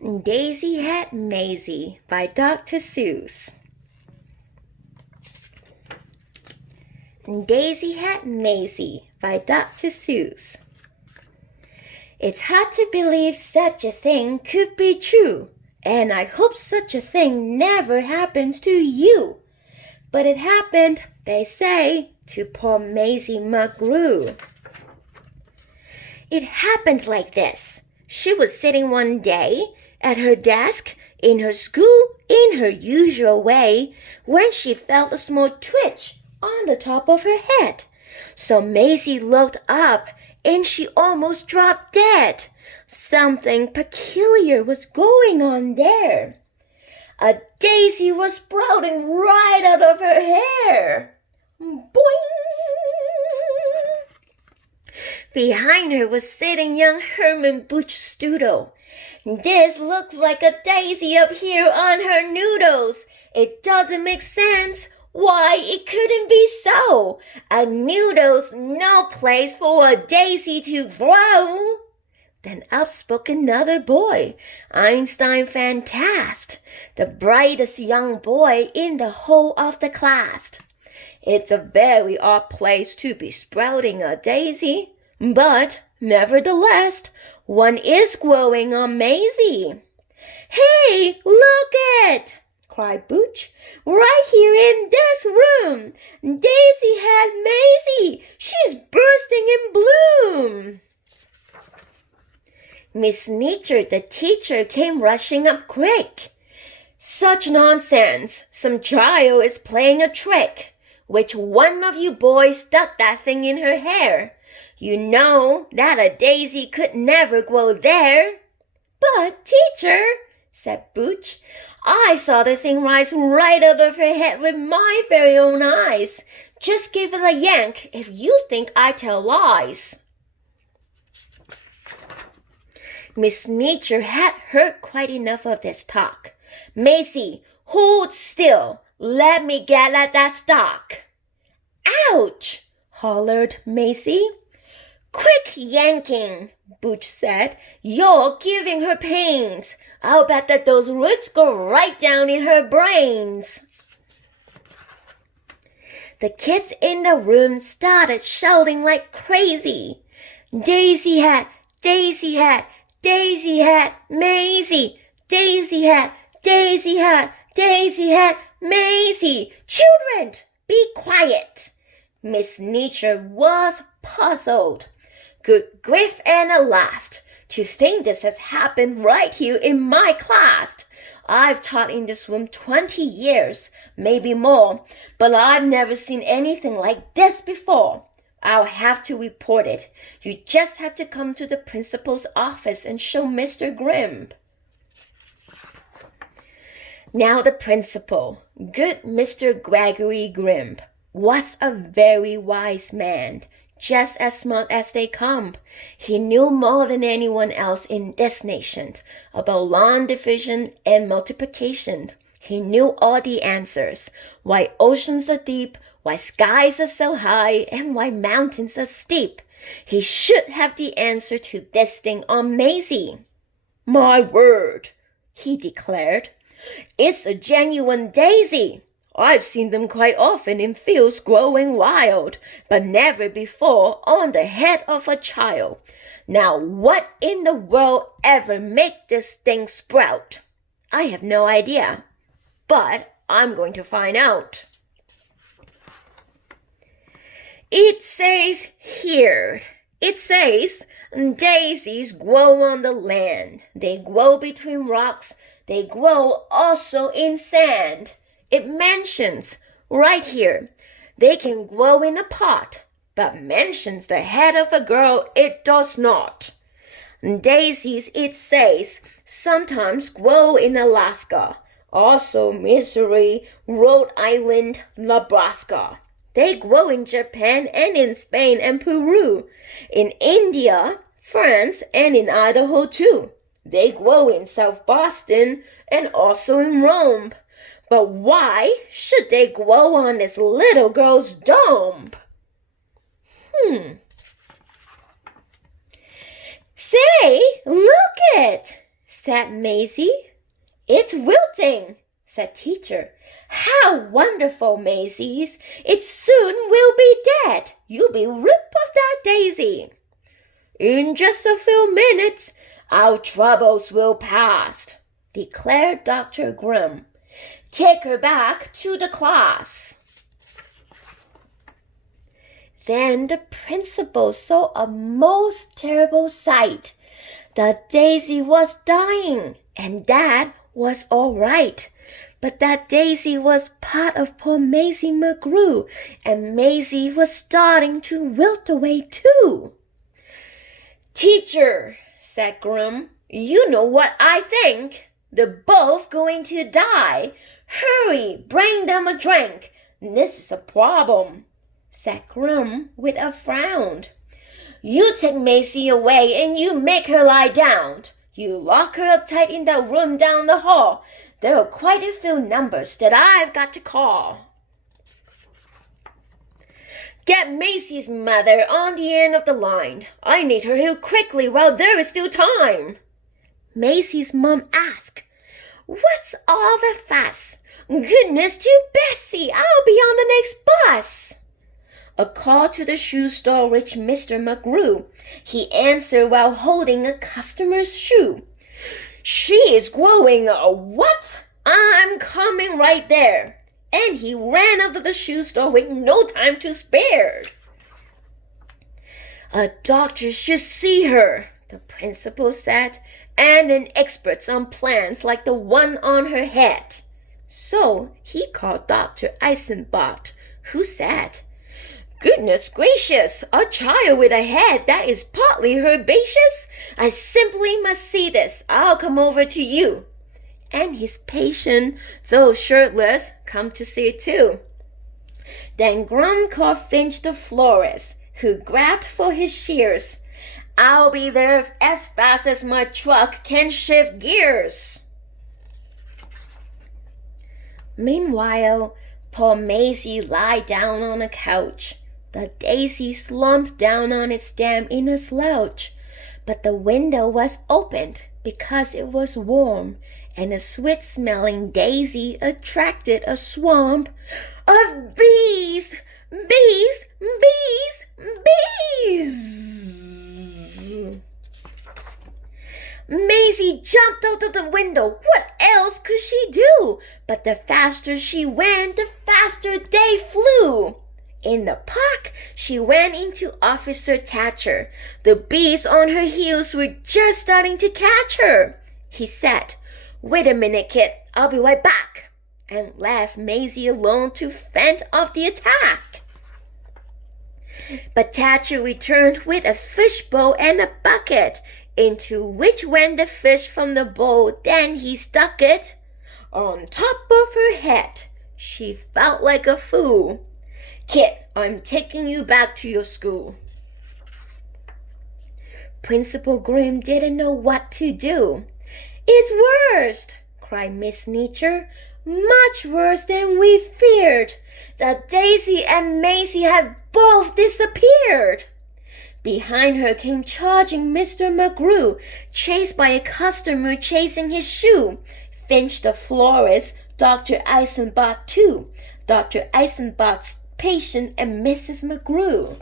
Daisy-Head Mayzie by Dr. Seuss. Daisy-Head Mayzie by Dr. Seuss. It's hard to believe such a thing could be true, and I hope such a thing never happens to you. But it happened, they say, to poor Maisie McGrew. It happened like this. She was sitting one day at her desk in her school in her usual way when she felt a small twitch on the top of her head. So Maisie looked up and she almost dropped dead. Something peculiar was going on there. A daisy was sprouting right out of her hair. Boing! Behind her was sitting young Herman Boochstoodle. This looks like a daisy up here on her noodles. It doesn't make sense. Why, it couldn't be so. A noodle's no place for a daisy to grow. Then up spoke another boy, Einstein Fantast, the brightest young boy in the whole of the class. It's a very odd place to be sprouting a daisy, but nevertheless, one is growing on Maisie. Hey, look it! Cried Booch. Right here in this room, Daisy-Head Mayzie. She's bursting in bloom. Miss Nature, the teacher, came rushing up quick. Such nonsense! Some child is playing a trick. Which one of you boys stuck that thing in her hair? You know that a daisy could never grow there. But, teacher, said Booch, I saw the thing rise right out of her head with my very own eyes. Just give it a yank if you think I tell lies. Miss Nature had heard quite enough of this talk. Maisie, hold still. Let me get at that stalk. Ouch! Hollered Maisie. Quick yanking, Booch said. You're giving her pains. I'll bet that those roots go right down in her brains. The kids in the room started shouting like crazy. Daisy-Head, Daisy-Head, Daisy-Head Mayzie, Daisy-Head, Daisy-Head, Daisy-Head Mayzie. Children, be quiet. Miss Nature was puzzled. Good grief and a last, to think this has happened right here in my class. I've taught in this room 20 years, maybe more, but I've never seen anything like this before. I'll have to report it. You just have to come to the principal's office and show Mr. Grim. Now the principal, good Mr. Gregory Grim, was a very wise man, just as smart as they come. He knew more than anyone else in this nation about long division and multiplication. He knew all the answers, why oceans are deep, why skies are so high, and why mountains are steep. He should have the answer to this thing on Maisie. My word, he declared. It's a genuine daisy. I've seen them quite often in fields growing wild, but never before on the head of a child. Now, what in the world ever make this thing sprout? I have no idea, but I'm going to find out. It says here, daisies grow on the land. They grow between rocks. They grow also in sand. It mentions right here, they can grow in a pot, but mentions the head of a girl it does not. Daisies, it says, sometimes grow in Alaska, also Missouri, Rhode Island, Nebraska. They grow in Japan and in Spain and Peru, in India, France, and in Idaho too. They grow in South Boston and also in Rome. But why should they grow on this little girl's dome? Say, look it, said Maisie. It's wilting, said teacher. How wonderful, Maisies. It soon will be dead. You'll be rid of that daisy. In just a few minutes, our troubles will pass, declared Dr. Grim. Take her back to the class. Then the principal saw a most terrible sight. The daisy was dying, and that was all right. But that daisy was part of poor Maisie McGrew, and Maisie was starting to wilt away too. Teacher, said Grim, you know what I think. They're both going to die. Hurry, bring them a drink. This is a problem, said Grim with a frown. You take Maisie away and you make her lie down. You lock her up tight in that room down the hall. There are quite a few numbers that I've got to call. Get Maisie's mother on the end of the line. I need her here quickly while there is still time. Maisie's mom asked, What's all the fuss? Goodness to Bessie, I'll be on the next bus. A call to the shoe store reached Mr. McGrew. He answered while holding a customer's shoe. She is growing. What? I'm coming right there. And he ran out of the shoe store with no time to spare. A doctor should see her, the principal said, and an expert on plants like the one on her head. So he called Dr. Eisenbach, who said, Goodness gracious, a child with a head that is partly herbaceous? I simply must see this. I'll come over to you. And his patient, though shirtless, come to see it too. Then Grim called Finch the florist, who grabbed for his shears. I'll be there as fast as my truck can shift gears. Meanwhile, poor Maisie lay down on a couch. The daisy slumped down on its stem in a slouch, but the window was opened because it was warm, and a sweet-smelling daisy attracted a swarm of bees, bees, bees, bees. Maisie jumped out of the window. What else could she do? But the faster she went, the faster they flew. In the park, she ran into Officer Thatcher. The bees on her heels were just starting to catch her. He said, Wait a minute, kid, I'll be right back, and left Maisie alone to fend off the attack. But Thatcher returned with a fishbowl and a bucket, into which went the fish from the bowl. Then he stuck it on top of her head. She felt like a fool. Kid, I'm taking you back to your school. Principal Grim didn't know what to do. It's worse, cried Miss Nature. Much worse than we feared. The Daisy and Maisie have both disappeared. Behind her came charging Mr. McGrew, chased by a customer chasing his shoe. Finch the florist, Dr. Eisenbach too, Dr. Eisenbach's patient and Mrs. McGrew.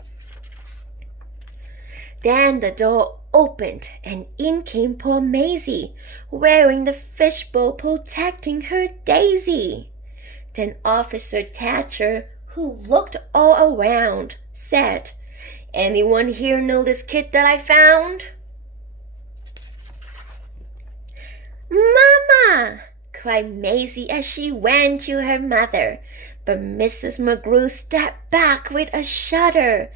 Then the door opened, and in came poor Maisie, wearing the fishbowl protecting her daisy. Then Officer Thatcher, who looked all around, said, Anyone here know this kid that I found? Mama! cried Maisie as she ran to her mother. But Mrs. McGrew stepped back with a shudder.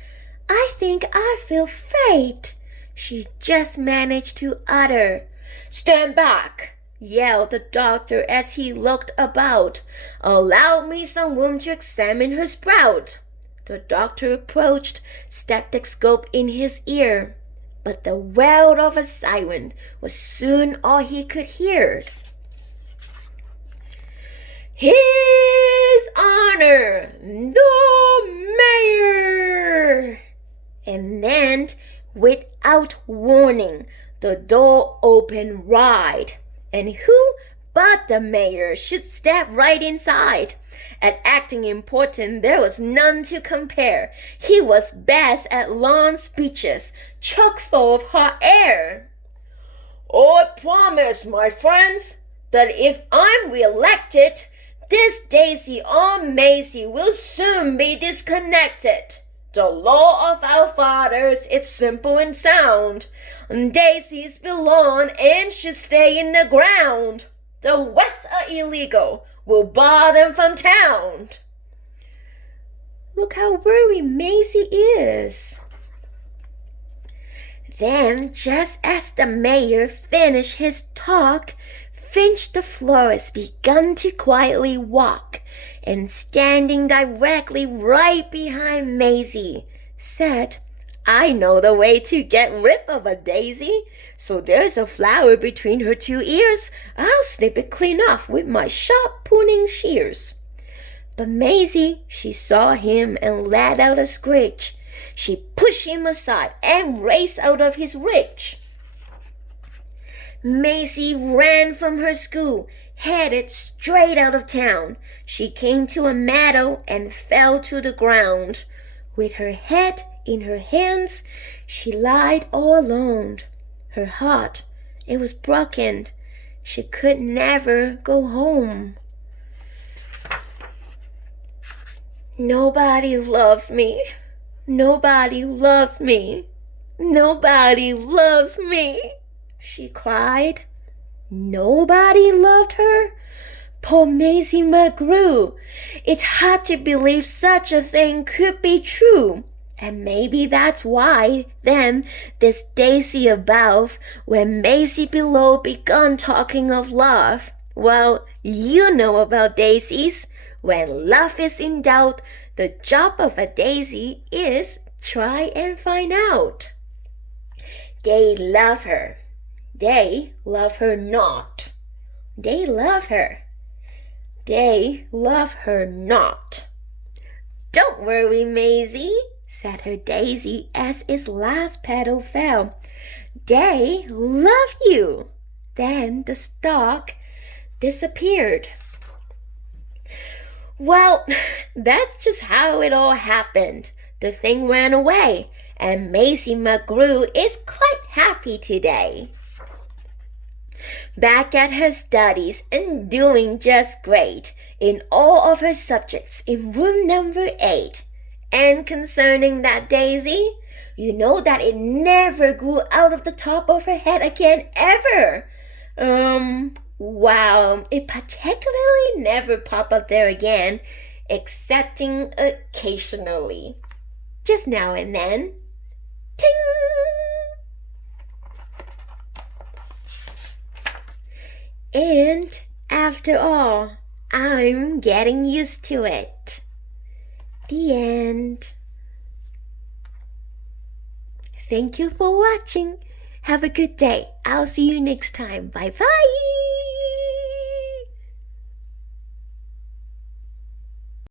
I think I feel fate, she just managed to utter. Stand back, yelled the doctor as he looked about. Allow me some room to examine her sprout. The doctor approached, stethoscope in his ear, but the wail of a siren was soon all he could hear. His Honor, the Mayor! And then, without warning, the door opened wide. and who but the mayor should step right inside. At acting important, there was none to compare. He was best at long speeches, chock full of hot air. I promise, my friends, that if I'm re-elected, this Daisy on Maisie will soon be disconnected. The law of our fathers is simple and sound. Daisies belong and should stay in the ground. The West are illegal. We'll bar them from town. Look how worried Maisie is. Then, just as the mayor finished his talk, Finch the florist began to quietly walk, and standing directly right behind Maisie, said, I know the way to get rid of a daisy. So there's a flower between her two ears. I'll snip it clean off with my sharp pruning shears. But Maisie, she saw him and let out a screech. She pushed him aside and raced out of his reach. Maisie ran from her school, headed straight out of town. She came to a meadow and fell to the ground. With her head in her hands, she lied all alone. Her heart, it was broken. She could never go home. Nobody loves me. Nobody loves me. Nobody loves me, she cried. Nobody loved her? Poor Maisie McGrew. It's hard to believe such a thing could be true. And maybe that's why, then, this Daisy above, when Maisie below begun talking of love. Well, you know about daisies. When love is in doubt, the job of a daisy is try and find out. They love her. They love her not. They love her. They love her not. Don't worry, Maisie, said her daisy as its last petal fell. They love you. Then the stalk disappeared. Well, that's just how it all happened. The thing went away, and Maisie McGrew is quite happy today. Back at her studies and doing just great in all of her subjects in room number 8. And concerning that daisy, you know that it never grew out of the top of her head again ever. Wow, it particularly never popped up there again, excepting occasionally. Just now and then. Ting! And after all, I'm getting used to it. The end. Thank you for watching. Have a good day. I'll see you next time. Bye-bye.